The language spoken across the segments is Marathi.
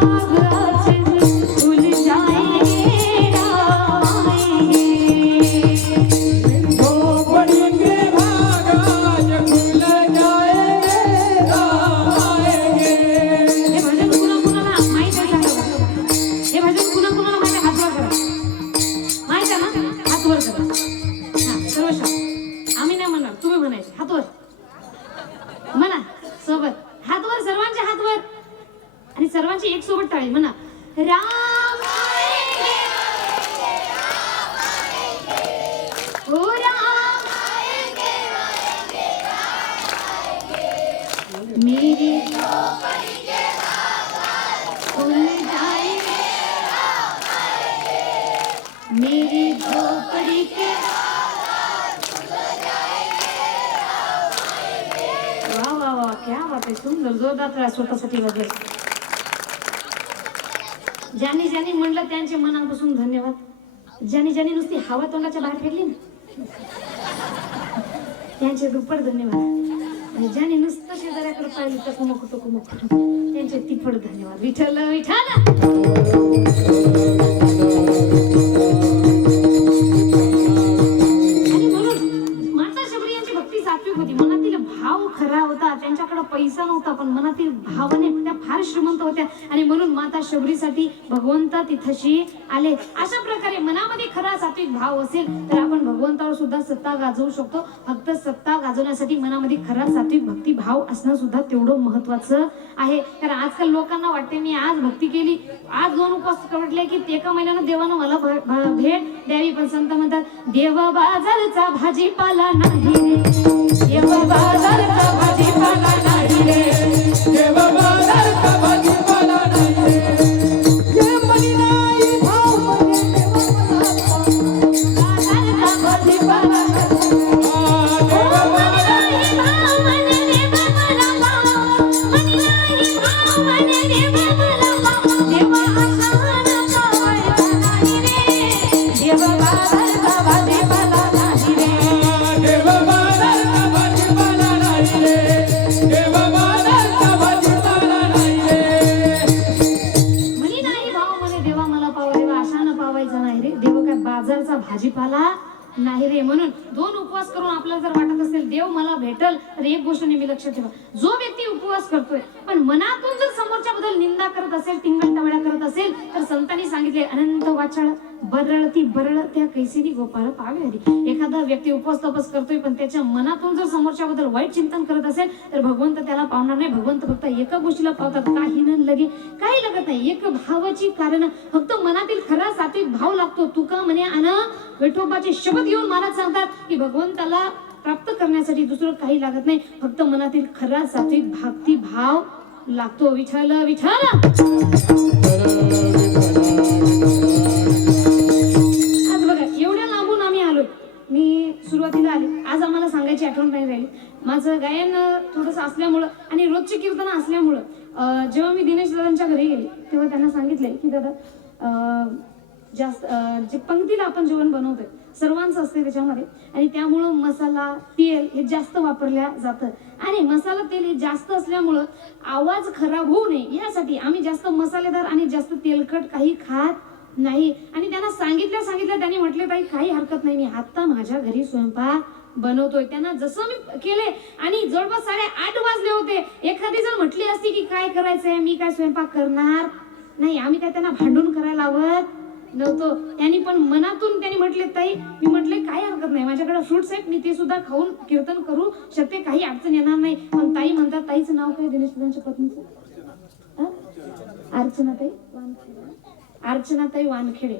Father. एक म्हणा राम हो राम मेरी मेरी झोपड़ी के वा क्या बात आहे सुंदर जोरदार त्रास स्वतःसाठी वगैरे ज्यांनी ज्यांनी म्हणलं त्यांचे मनापासून धन्यवाद. ज्यांनी ज्यांनी नुसती हवा तोंडाच्या बाहेर फेडली ना त्यांचे दुप्पट धन्यवाद. आणि ज्यांनी नुसतं शेजाऱ्याकडे पाहिली टकुमक टकुमक त्यांचे तिप्पट धन्यवाद. विठल विठाला मनातील भावने त्या फार श्रीमंत होत्या. आणि म्हणून माता शबरीसाठी भगवंत तिथशी आले. अशा प्रकारे मनामध्ये खरा सात्विक भाव असेल तर आपण भगवंतावर सुद्धा सत्ता गाजवू शकतो. फक्त सत्ता गाजवण्यासाठी मनामध्ये खरा सात्विक भक्ती भाव असणं सुद्धा तेवढं महत्वाचं आहे. कारण आजकाल लोकांना वाटते मी आज भक्ती केली. आज दोन उपवास म्हटले की एका महिन्यानं देवानं मला भेट द्यावी. पण संत म्हणतात देव बाजारचा भाजीपाला नाही देव बाजारचा भाजीपाला नाही रे? देव काय बाजारचा भाजीपाला नाही रे म्हणून दोन उपवास करून आपल्याला जर वाटत असेल देव मला भेटल तर एक गोष्ट नेहमी लक्षात ठेवा. जो व्यक्ती उपवास करतोय पण मनातून जर समोरच्या बद्दल निंदा करत असेल टिंगल टवळ्या करत असेल तर संतांनी सांगितले अनंत वाचाळ बरळती बरळ त्या कैसेनी गोपाळ पावे हरी एखादा व्यक्ती उपवास तपस करतोय पण त्याच्या मनातून जर समोरच्याबद्दल वाईट चिंतन करत असेल तर भगवंत त्याला पावणार नाही. भगवंत फक्त एका गोष्टीला पावतात काही न लगे काही लागत नाही. एक भावाची कारण फक्त मनातील खरा सात्विक भाव लागतो. तुका म्हणे अन विठोबाचे शब्द घेऊन महाराज सांगतात की भगवंताला प्राप्त करण्यासाठी दुसरं काही लागत नाही. फक्त मनातील खरा सात्विक भक्ती भाव लागतो. विठाल विठाल मी सुरुवातीला आले. आज आम्हाला सांगायची आठवण नाही राहिली. माझं गायन थोडस असल्यामुळं आणि रोजची कीर्तन असल्यामुळं जेव्हा मी दिनेश दादांच्या घरी गेले तेव्हा त्यांना सांगितले की दादा जास्त जे पंक्तीला आपण जेवण बनवतोय सर्वांचं असते त्याच्यामध्ये आणि त्यामुळं मसाला तेल हे जास्त वापरल्या जातं. आणि मसाला तेल हे जास्त असल्यामुळं आवाज खराब होऊ नये यासाठी आम्ही जास्त मसालेदार आणि जास्त तेलकट काही खात नाही. आणि त्यांना सांगितल्या सांगितल्या त्यांनी म्हटले ताई काही हरकत नाही. मी आत्ता माझ्या घरी स्वयंपाक बनवतोय. त्यांना जसं मी केले आणि जवळपास साडे आठ वाजले होते. एखादी जर म्हटली असती की काय करायचंय? मी काय स्वयंपाक करणार नाही? आम्ही काय त्यांना भांडून करायला लावत नव्हतो. त्यांनी पण मनातून त्यांनी म्हटले ताई मी म्हटले काही हरकत नाही. माझ्याकडे फ्रुट्स आहेत. मी ते सुद्धा खाऊन कीर्तन करू शकते. काही अडचण येणार नाही. पण ताई म्हणतात ताईचं नाव काय? दिनेश पत्नीचं? अर्चना ताई. अर्चनाताई वानखेडे.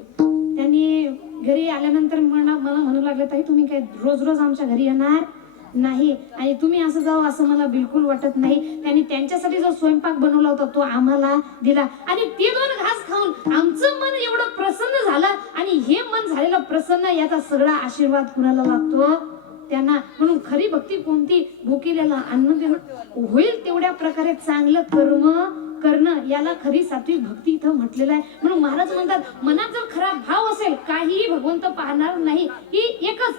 त्यांनी घरी आल्यानंतर म्हणा मला म्हणू लागलं ताई तुम्ही काय रोज रोज आमच्या घरी येणार नाही आणि तुम्ही असं जावं असं मला बिलकुल वाटत नाही. त्यांनी त्यांच्यासाठी जो स्वयंपाक बनवला होता तो आम्हाला दिला. आणि ते दोन घास खाऊन आमचं मन एवढं प्रसन्न झालं आणि हे मन झालेलं प्रसन्न याचा सगळा आशीर्वाद कुणाला लागतो? त्यांना म्हणून खरी भक्ती कोणती? भुकेल्याला अन्न देणं होईल तेवढ्या प्रकारे चांगलं कर्म करणं याला खरी सात्विक भक्ती इथं म्हटलेलं आहे. म्हणून महाराज म्हणतात मनात जर खरा भाव असेल काहीही भगवंत पाहणार नाही. ही एकच.